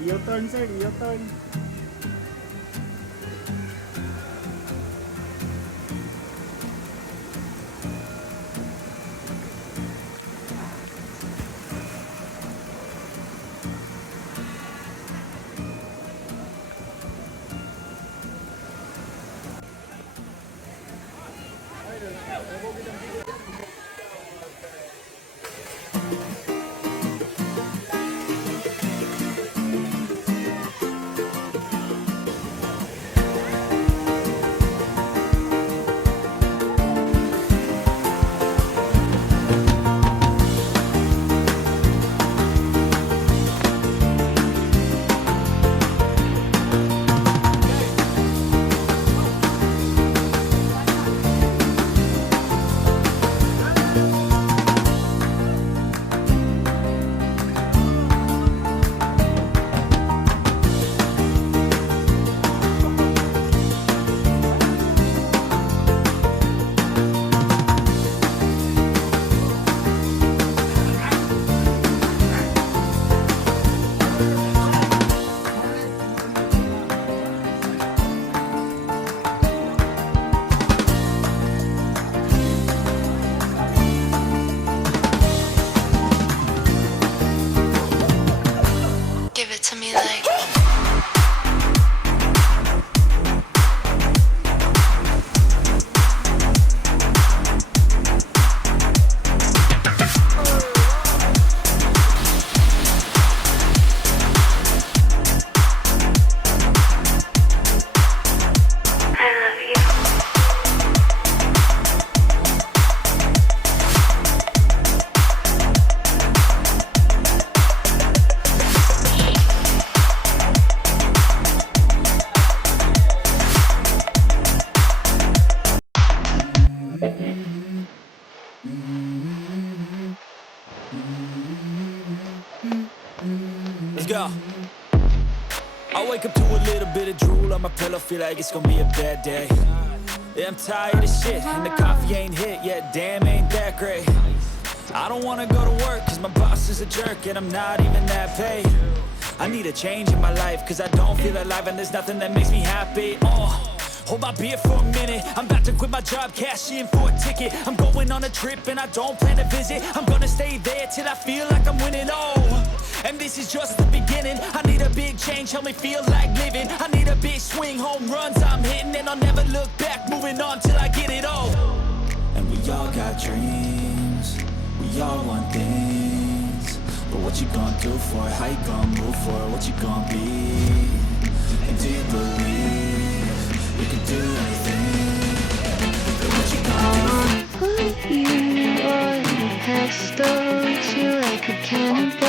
U-turn sir, U-turn. Give it to me like. Let's go. I wake up to a little bit of drool on my pillow, feel like it's gonna be a bad day. Yeah, I'm tired of shit, and the coffee ain't hit yet, damn, ain't that great. I don't wanna go to work, cause my boss is a jerk, and I'm not even that paid. I need a change in my life, cause I don't feel alive, and there's nothing that makes me happy. Hold my beer for a minute, I'm about to quit my job, cash in for a ticket. I'm going on a trip and I don't plan to visit. I'm gonna stay there till I feel like I'm winning, and this is just the beginning. I need a big change, help me feel like living. I need a big swing, home runs I'm hitting, and I'll never look back, moving on till I get it all. And we all got dreams, we all want things, but what you gonna do for it? How you gonna move for it? What you gonna be? And do you believe you can do anything? But what you gonna do? Put you on a pedestal, you like a cannonball.